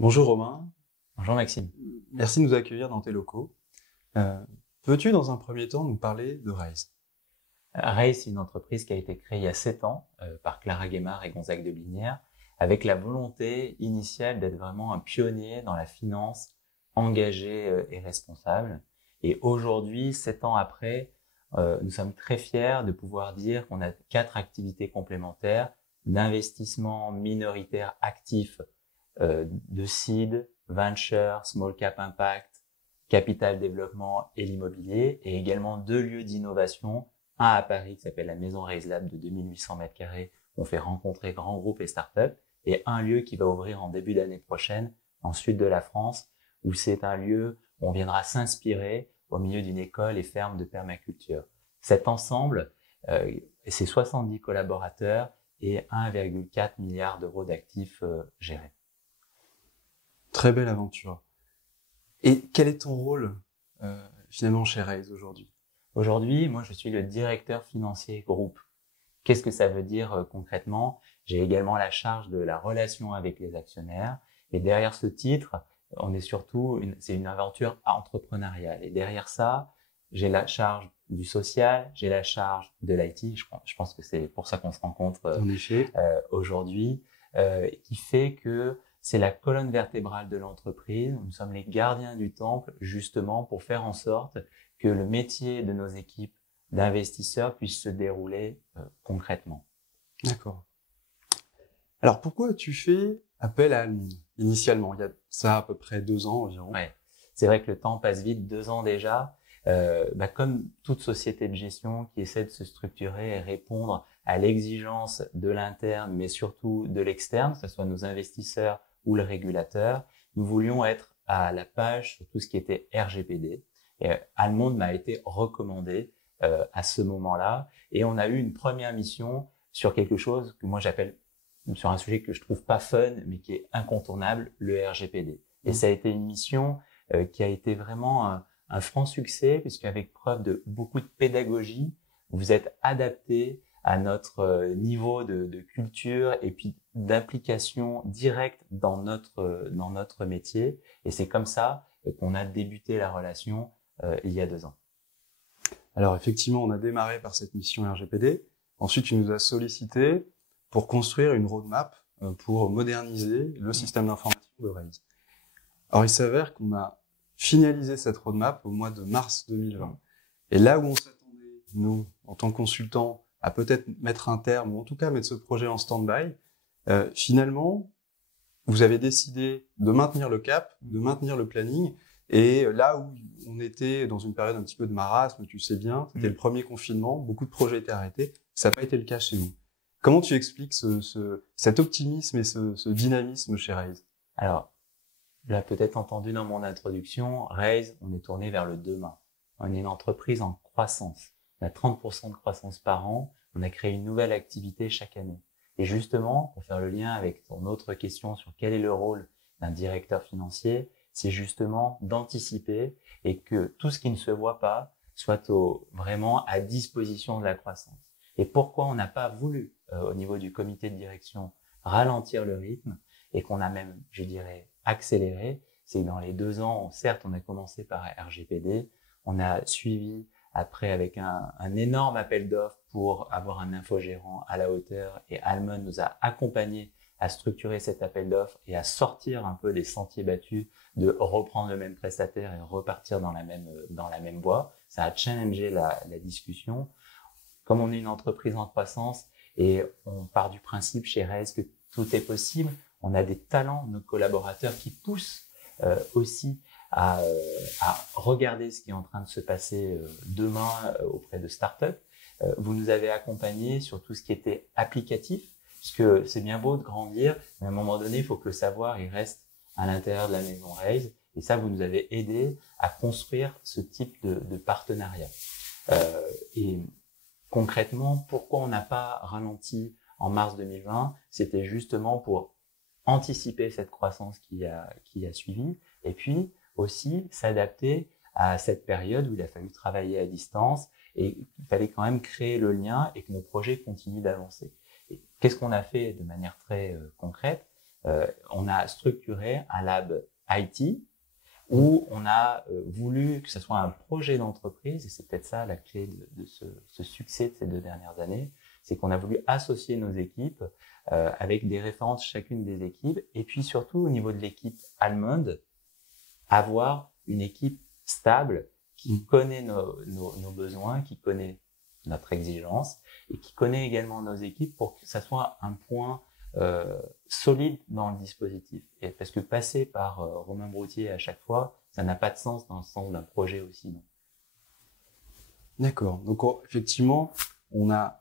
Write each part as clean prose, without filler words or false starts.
Bonjour Romain, Bonjour Maxime. merci de nous accueillir dans tes locaux. Peux-tu dans un premier temps nous parler de Raise? Ray, c'est une entreprise qui a été créée il y a 7 ans par Clara Guémard et Gonzague de Blinière, avec la volonté initiale d'être vraiment un pionnier dans la finance engagée et responsable. Et aujourd'hui, 7 ans après, nous sommes très fiers de pouvoir dire qu'on a 4 activités complémentaires d'investissement minoritaire actif, de seed, venture, small cap impact, capital développement et l'immobilier, et également 2 lieux d'innovation, un à Paris qui s'appelle la Maison Raise Lab de 2800 mètres carrés, où on fait rencontrer grands groupes et startups, et un lieu qui va ouvrir en début d'année prochaine, en sud de la France, où c'est un lieu où on viendra s'inspirer au milieu d'une école et ferme de permaculture. Cet ensemble, c'est 70 collaborateurs et 1,4 milliard d'euros d'actifs gérés. Très belle aventure. Et quel est ton rôle finalement chez Raise aujourd'hui? Aujourd'hui, moi, je suis le directeur financier groupe. Qu'est-ce que ça veut dire concrètement? J'ai également la charge de la relation avec les actionnaires. Et derrière ce titre, on est surtout, c'est une aventure entrepreneuriale. Et derrière ça, j'ai la charge du social, j'ai la charge de l'IT. Je pense que c'est pour ça qu'on se rencontre En effet. aujourd'hui, qui fait que c'est la colonne vertébrale de l'entreprise. Nous sommes les gardiens du temple, justement, pour faire en sorte que le métier de nos équipes d'investisseurs puisse se dérouler concrètement. D'accord. Alors pourquoi as-tu fait appel à Almond initialement? Il y a ça à peu près 2 ans environ. Ouais. C'est vrai que le temps passe vite, 2 ans déjà. Comme toute société de gestion qui essaie de se structurer et répondre à l'exigence de l'interne, mais surtout de l'externe, que ce soit nos investisseurs ou le régulateur, nous voulions être à la page sur tout ce qui était RGPD. Et Almond m'a été recommandé à ce moment-là. Et on a eu une première mission sur quelque chose que moi j'appelle, sur un sujet que je trouve pas fun, mais qui est incontournable, le RGPD. Et ça a été une mission qui a été vraiment un franc succès, puisqu'avec preuve de beaucoup de pédagogie, vous êtes adapté à notre niveau de culture et puis d'implication directe dans notre métier. Et c'est comme ça qu'on a débuté la relation il y a 2 ans. Alors effectivement, on a démarré par cette mission RGPD. Ensuite, tu nous as sollicité pour construire une roadmap pour moderniser le système d'information de Raise. Alors il s'avère qu'on a finalisé cette roadmap au mois de mars 2020. Et là où on s'attendait, nous, en tant que consultants, à peut-être mettre un terme, ou en tout cas mettre ce projet en stand-by, finalement, vous avez décidé de maintenir le cap, de maintenir le planning, et là où on était dans une période un petit peu de marasme, tu sais bien, c'était le premier confinement, beaucoup de projets étaient arrêtés, ça n'a pas été le cas chez vous. Comment tu expliques cet optimisme et ce dynamisme chez Raise? Alors, tu l'as peut-être entendu dans mon introduction, Raise, on est tourné vers le demain. On est une entreprise en croissance. On a 30% de croissance par an. On a créé une nouvelle activité chaque année. Et justement, pour faire le lien avec ton autre question sur quel est le rôle d'un directeur financier, c'est justement d'anticiper et que tout ce qui ne se voit pas soit vraiment à disposition de la croissance. Et pourquoi on n'a pas voulu, au niveau du comité de direction, ralentir le rythme et qu'on a même, je dirais, accéléré, c'est que dans les 2 ans, certes, on a commencé par RGPD, on a suivi après avec un énorme appel d'offres pour avoir un infogérant à la hauteur, et Almond nous a accompagnés à structurer cet appel d'offres et à sortir un peu des sentiers battus de reprendre le même prestataire et repartir dans la même voie. Ça a challengé la discussion. Comme on est une entreprise en croissance et on part du principe chez Raise que tout est possible, on a des talents, nos collaborateurs, qui poussent aussi à regarder ce qui est en train de se passer demain auprès de startups. Vous nous avez accompagnés sur tout ce qui était applicatif, puisque c'est bien beau de grandir, mais à un moment donné, il faut que le savoir il reste à l'intérieur de la maison Raise. Et ça, vous nous avez aidés à construire ce type de partenariat. Et concrètement, pourquoi on n'a pas ralenti en mars 2020? C'était justement pour anticiper cette croissance qui a suivi, et puis aussi s'adapter à cette période où il a fallu travailler à distance et il fallait quand même créer le lien et que nos projets continuent d'avancer. Et qu'est-ce qu'on a fait de manière très concrète? On a structuré un lab IT où on a voulu que ce soit un projet d'entreprise, et c'est peut-être ça la clé de ce succès de ces 2 dernières années, c'est qu'on a voulu associer nos équipes avec des références chacune des équipes, et puis surtout au niveau de l'équipe allemande, avoir une équipe stable qui connaît nos besoins, qui connaît notre exigence et qui connaît également nos équipes pour que ça soit un point solide dans le dispositif. Et parce que passer par Romain Broutier à chaque fois, ça n'a pas de sens dans le sens d'un projet aussi. Non. D'accord. Donc effectivement, on a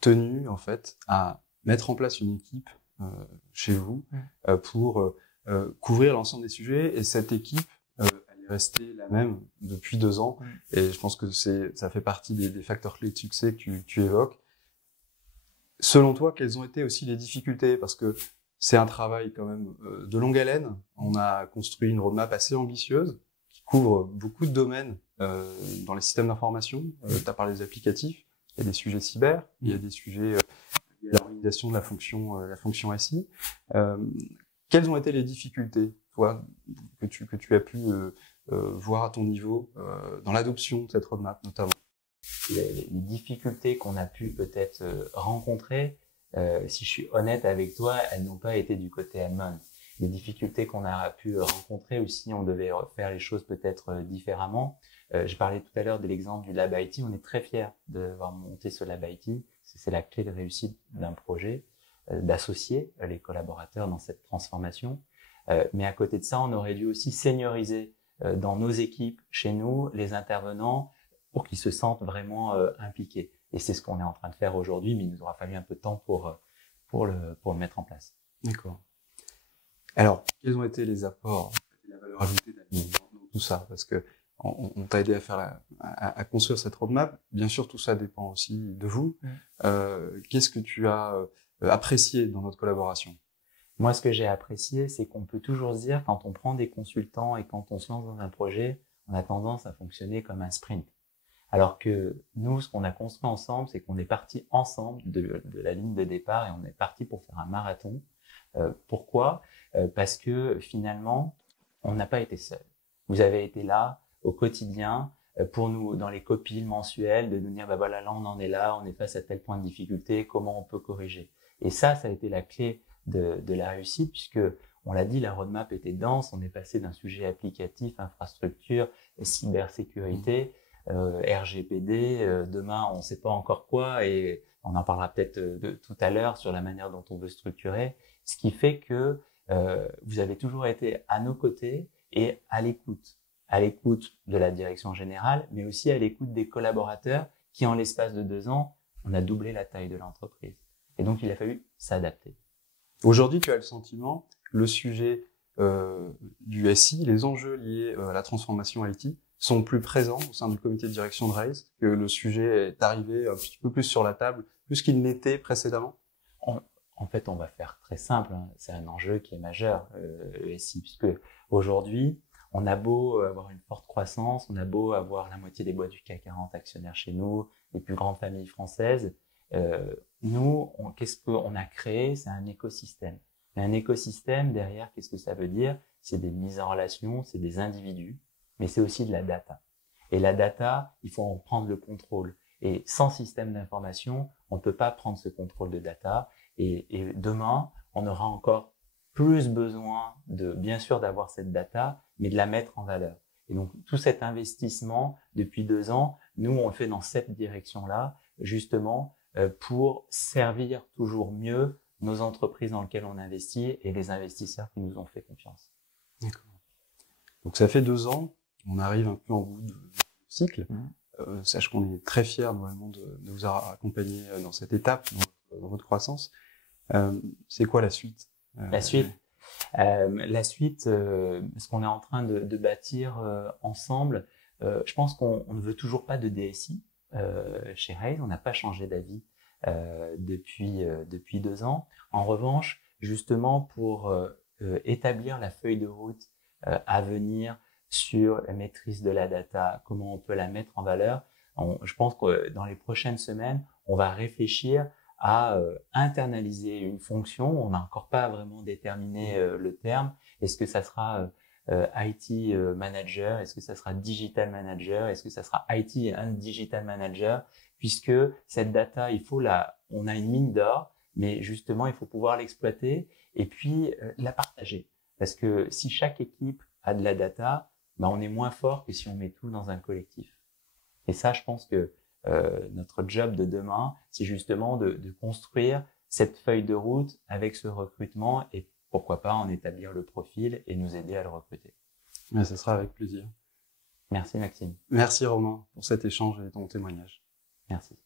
tenu en fait à mettre en place une équipe chez vous pour couvrir l'ensemble des sujets, et cette équipe elle est restée la même depuis 2 ans, et je pense que ça fait partie des facteurs clés de succès que tu évoques. Selon toi, quelles ont été aussi les difficultés? Parce que c'est un travail quand même de longue haleine. On a construit une roadmap assez ambitieuse qui couvre beaucoup de domaines dans les systèmes d'information. Tu as parlé des applicatifs, il y a des sujets cyber, il y a des sujets liés à l'organisation de la fonction SI. Quelles ont été les difficultés, toi, que tu as pu voir à ton niveau dans l'adoption de cette roadmap notamment? Les difficultés qu'on a pu peut-être rencontrer, si je suis honnête avec toi, elles n'ont pas été du côté allemand. Les difficultés qu'on a pu rencontrer aussi, on devait faire les choses peut-être différemment. Je parlais tout à l'heure de l'exemple du Lab IT. On est très fiers d'avoir monté ce Lab IT. C'est la clé de réussite d'un projet, d'associer les collaborateurs dans cette transformation. Mais à côté de ça, on aurait dû aussi senioriser dans nos équipes, chez nous, les intervenants, pour qu'ils se sentent vraiment impliqués. Et c'est ce qu'on est en train de faire aujourd'hui, mais il nous aura fallu un peu de temps pour le mettre en place. D'accord. Alors, quels ont été les apports et la valeur ajoutée dans tout ça? Parce que on t'a aidé à construire cette roadmap. Bien sûr, tout ça dépend aussi de vous. Qu'est-ce que tu as apprécié dans notre collaboration? Moi, ce que j'ai apprécié, c'est qu'on peut toujours se dire, quand on prend des consultants et quand on se lance dans un projet, on a tendance à fonctionner comme un sprint. Alors que nous, ce qu'on a construit ensemble, c'est qu'on est parti ensemble de la ligne de départ et on est parti pour faire un marathon. Pourquoi? Parce que finalement, on n'a pas été seul. Vous avez été là au quotidien pour nous, dans les copies mensuelles, de nous dire, bah voilà, là on en est là, on est face à tel point de difficulté, comment on peut corriger. Et ça a été la clé de la réussite, puisque on l'a dit, la roadmap était dense, on est passé d'un sujet applicatif, infrastructure, cybersécurité, RGPD, demain on ne sait pas encore quoi, et on en parlera peut-être tout à l'heure sur la manière dont on veut structurer, ce qui fait que vous avez toujours été à nos côtés et à l'écoute de la direction générale, mais aussi à l'écoute des collaborateurs qui, en l'espace de 2 ans, on a doublé la taille de l'entreprise. Et donc, il a fallu s'adapter. Aujourd'hui, tu as le sentiment, le sujet du SI, les enjeux liés à la transformation IT sont plus présents au sein du comité de direction de Raise, que le sujet est arrivé un petit peu plus sur la table, plus qu'il n'était précédemment? En fait, on va faire très simple, hein. C'est un enjeu qui est majeur, le SI, puisque aujourd'hui, on a beau avoir une forte croissance, on a beau avoir la moitié des boîtes du CAC 40 actionnaires chez nous, les plus grandes familles françaises, nous, qu'est-ce qu'on a créé? C'est un écosystème. Mais un écosystème, derrière, qu'est-ce que ça veut dire? C'est des mises en relation, c'est des individus, mais c'est aussi de la data. Et la data, il faut en prendre le contrôle. Et sans système d'information, on ne peut pas prendre ce contrôle de data. Et demain, on aura encore plus besoin bien sûr d'avoir cette data, mais de la mettre en valeur. Et donc, tout cet investissement depuis 2 ans, nous, on le fait dans cette direction-là, justement, pour servir toujours mieux nos entreprises dans lesquelles on investit et les investisseurs qui nous ont fait confiance. D'accord. Donc, ça fait 2 ans, on arrive un peu en bout de cycle. Sache qu'on est très fiers, normalement, de vous accompagner dans cette étape, dans votre croissance. C'est quoi la suite? La suite, ce qu'on est en train de bâtir ensemble, je pense qu'on ne veut toujours pas de DSI chez Raise. On n'a pas changé d'avis depuis 2 ans. En revanche, justement pour établir la feuille de route à venir sur la maîtrise de la data, comment on peut la mettre en valeur, je pense que dans les prochaines semaines, on va réfléchir à internaliser une fonction. On n'a encore pas vraiment déterminé le terme. Est-ce que ça sera IT manager? Est-ce que ça sera digital manager? Est-ce que ça sera IT and digital manager? Puisque cette data, on a une mine d'or, mais justement, il faut pouvoir l'exploiter et puis la partager. Parce que si chaque équipe a de la data, ben, on est moins fort que si on met tout dans un collectif. Et ça, je pense que notre job de demain, c'est justement de construire cette feuille de route avec ce recrutement et pourquoi pas en établir le profil et nous aider à le recruter. Mais ce sera avec plaisir. Merci Maxime. Merci Romain pour cet échange et ton témoignage. Merci.